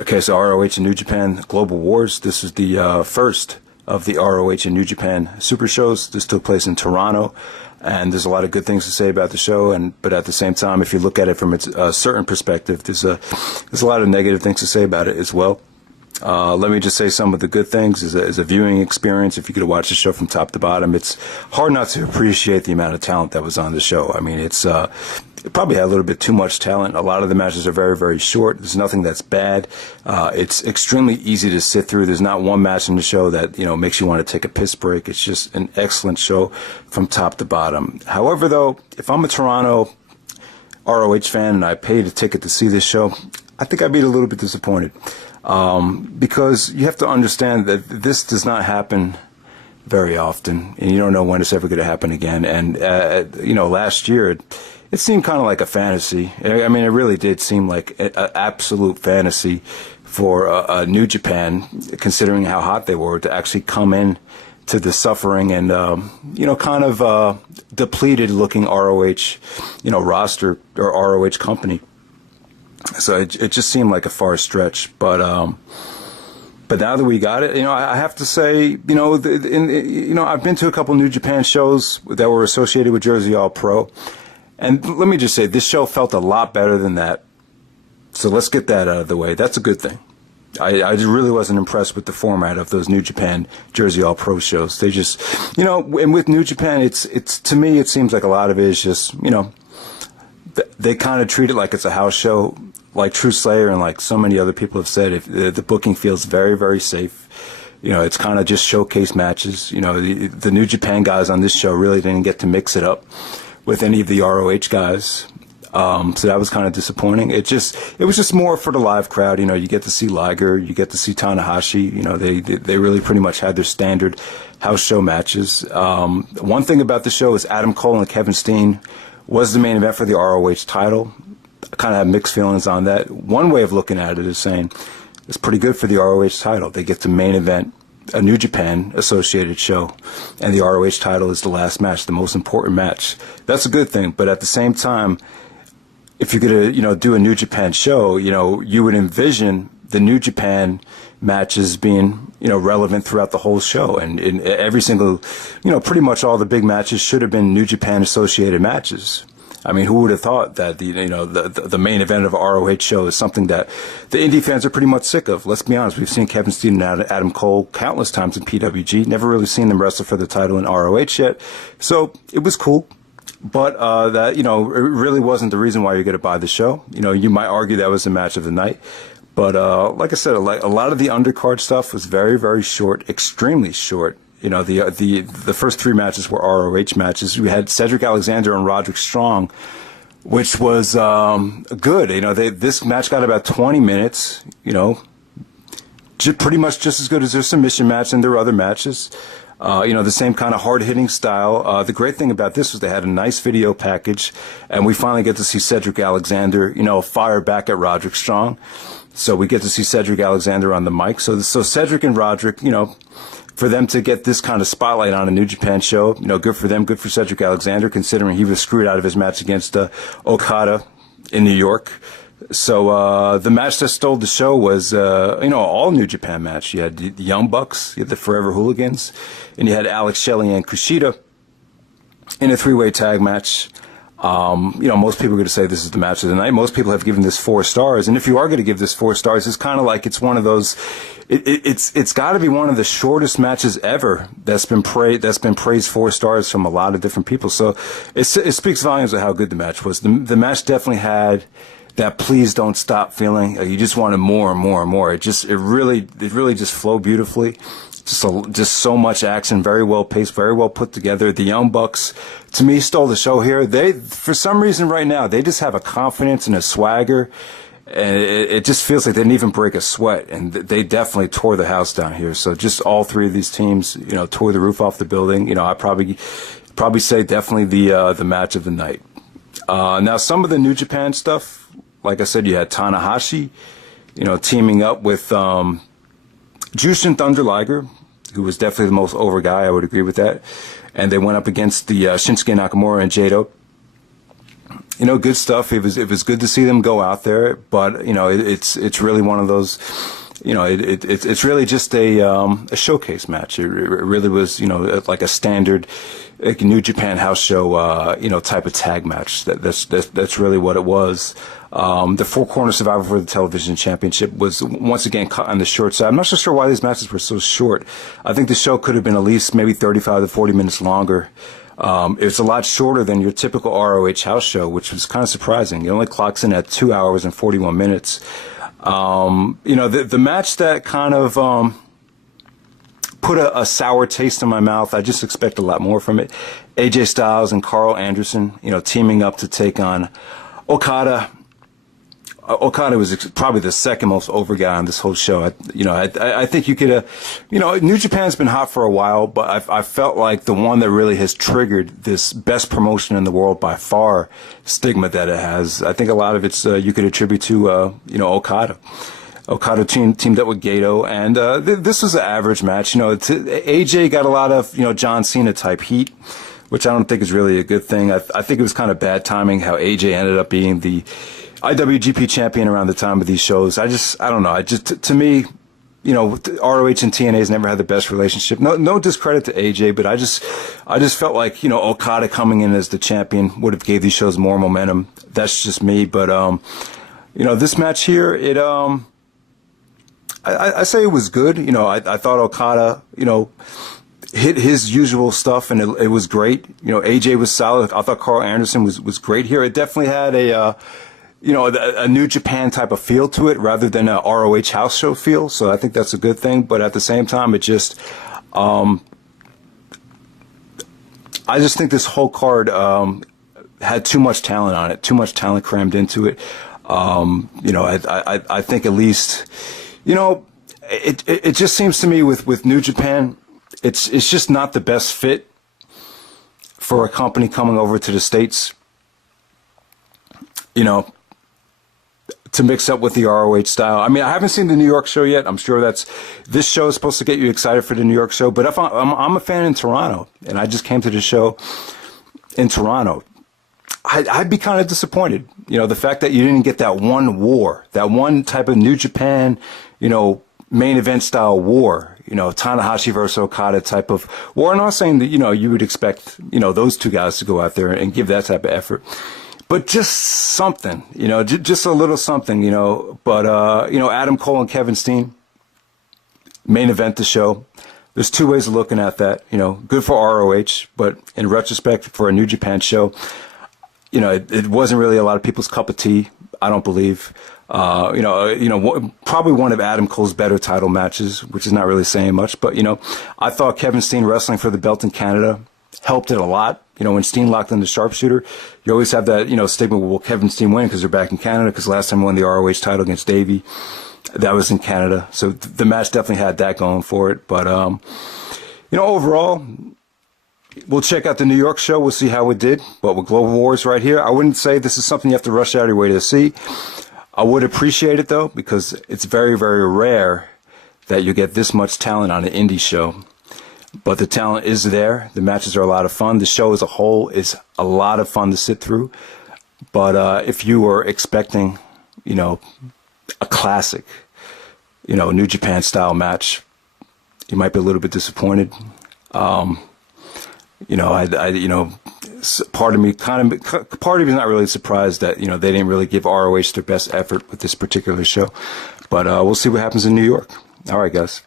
Okay, so ROH and New Japan Global Wars. This is the first of the ROH and New Japan Super Shows. This took place in Toronto, and there's a lot of good things to say about the show. But at the same time, if you look at it from a certain perspective, there's a lot of negative things to say about it as well. Let me just say some of the good things as a viewing experience. If you could watch the show from top to bottom, it's hard not to appreciate the amount of talent that was on the show. I mean, it probably had a little bit too much talent. A lot of the matches are very, very short. There's nothing that's bad. It's extremely easy to sit through. There's not one match in the show that, makes you want to take a piss break. It's just an excellent show from top to bottom. However, though, if I'm a Toronto ROH fan and I paid a ticket to see this show, I think I'd be a little bit disappointed. Because you have to understand that this does not happen very often, and you don't know when it's ever going to happen again. And, last year, it seemed kind of like a fantasy. I mean, it really did seem like an absolute fantasy for New Japan, considering how hot they were, to actually come in to the suffering and, kind of depleted-looking ROH, roster or ROH company. So it just seemed like a far stretch, but now that we got it, I have to say, I've been to a couple New Japan shows that were associated with Jersey All Pro, and let me just say, this show felt a lot better than that. So let's get that out of the way. That's a good thing. I really wasn't impressed with the format of those New Japan Jersey All Pro shows. They just, and with New Japan, it's to me, it seems like a lot of it is just, they kind of treat it like it's a house show, like True Slayer and like so many other people have said. If the booking feels very, very safe. It's kind of just showcase matches. The New Japan guys on this show really didn't get to mix it up with any of the ROH guys. So that was kind of disappointing. It was just more for the live crowd. You get to see Liger, you get to see Tanahashi. They really pretty much had their standard house show matches. One thing about the show is Adam Cole and Kevin Steen was the main event for the ROH title. I kind of have mixed feelings on that. One way of looking at it is saying it's pretty good for the ROH title. They get the main event, a New Japan associated show, and the ROH title is the last match, the most important match. That's a good thing, but at the same time, if you're going to, do a New Japan show, you would envision the New Japan matches being, relevant throughout the whole show. And in every single, pretty much all the big matches should have been New Japan associated matches. I mean, who would have thought that the main event of a ROH show is something that the indie fans are pretty much sick of? Let's be honest. We've seen Kevin Steen and Adam Cole countless times in PWG. Never really seen them wrestle for the title in ROH yet. So it was cool. But that, it really wasn't the reason why you're going to buy the show. You might argue that was the match of the night. But like I said, a lot of the undercard stuff was very, very short, extremely short. The first three matches were ROH matches. We had Cedric Alexander and Roderick Strong, which was good. This match got about 20 minutes. Pretty much just as good as their submission match and their other matches. The same kind of hard-hitting style. The great thing about this was they had a nice video package, and we finally get to see Cedric Alexander, fire back at Roderick Strong. So we get to see Cedric Alexander on the mic. So Cedric and Roderick, for them to get this kind of spotlight on a New Japan show, good for them, good for Cedric Alexander, considering he was screwed out of his match against Okada in New York. So the match that stole the show was, all New Japan match. You had the Young Bucks, you had the Forever Hooligans, and you had Alex, Shelley, and Kushida in a three-way tag match. Most people are going to say this is the match of the night. Most people have given this 4 stars, and if you are going to give this 4 stars, it's kind of like it's one of those. It's got to be one of the shortest matches ever that's been praised 4 stars from a lot of different people. So it speaks volumes of how good the match was. The match definitely had that please don't stop feeling. You just wanted more and more and more. It really just flowed beautifully. Just so much action, very well paced, very well put together. The Young Bucks, to me, stole the show here. They, for some reason right now, they just have a confidence and a swagger, and it just feels like they didn't even break a sweat, and they definitely tore the house down here. So just all three of these teams, tore the roof off the building. I probably say definitely the match of the night. Now some of the New Japan stuff, like I said, you had Tanahashi, teaming up with Jushin Thunder Liger, who was definitely the most over guy. I would agree with that. And they went up against the Shinsuke Nakamura and Jado. good stuff. It was good to see them go out there, but it's really one of those. It's really just a showcase match. It really was, like a standard New Japan house show, type of tag match. That's really what it was. The Four Corner Survivor for the Television Championship was once again cut on the short side. I'm not so sure why these matches were so short. I think the show could have been at least maybe 35 to 40 minutes longer. It's a lot shorter than your typical ROH house show, which was kind of surprising. It only clocks in at 2 hours and 41 minutes. The match that kind of put a sour taste in my mouth, I just expect a lot more from it. AJ Styles and Karl Anderson, teaming up to take on Okada. Okada was probably the second most over guy on this whole show. I think you could, New Japan's been hot for a while, but I felt like the one that really has triggered this best promotion in the world by far stigma that it has. I think a lot of it's you could attribute to Okada. Okada teamed up with Gedo, and this was an average match. AJ got a lot of John Cena type heat, which I don't think is really a good thing. I think it was kind of bad timing how AJ ended up being the IWGP champion around the time of these shows. I don't know. To me, ROH and TNA has never had the best relationship. No discredit to AJ, but I just felt like, Okada coming in as the champion would have gave these shows more momentum. That's just me. But, this match here, I say it was good. I thought Okada, hit his usual stuff, and it was great. AJ was solid. I thought Karl Anderson was great here. It definitely had a New Japan type of feel to it rather than a ROH house show feel. So I think that's a good thing. But at the same time, it just, I just think this whole card had too much talent on it, too much talent crammed into it. I think at least, it just seems to me with New Japan, it's just not the best fit for a company coming over to the States, to mix up with the ROH style. I mean, I haven't seen the New York show yet. I'm sure this show is supposed to get you excited for the New York show. But if I'm a fan in Toronto, and I just came to the show in Toronto, I'd be kind of disappointed. The fact that you didn't get that one war, that one type of New Japan, main event style war, Tanahashi versus Okada type of war. I'm not saying that, you would expect, those two guys to go out there and give that type of effort. But just something, just a little something, But, Adam Cole and Kevin Steen, main event the show. There's two ways of looking at that. Good for ROH, but in retrospect, for a New Japan show, it wasn't really a lot of people's cup of tea, I don't believe. Probably one of Adam Cole's better title matches, which is not really saying much. But, I thought Kevin Steen wrestling for the belt in Canada helped it a lot. When Steen locked in the sharpshooter, you always have that, stigma, will Kevin Steen win because they're back in Canada? Because last time he won the ROH title against Davey, that was in Canada. So the match definitely had that going for it. But, overall, we'll check out the New York show. We'll see how it did. But with Global Wars right here, I wouldn't say this is something you have to rush out of your way to see. I would appreciate it, though, because it's very, very rare that you get this much talent on an indie show. But the talent is there. The matches are a lot of fun. The show as a whole is a lot of fun to sit through. But if you were expecting, a classic, New Japan style match, you might be a little bit disappointed. Part of me is not really surprised that, they didn't really give ROH their best effort with this particular show. But we'll see what happens in New York. All right, guys.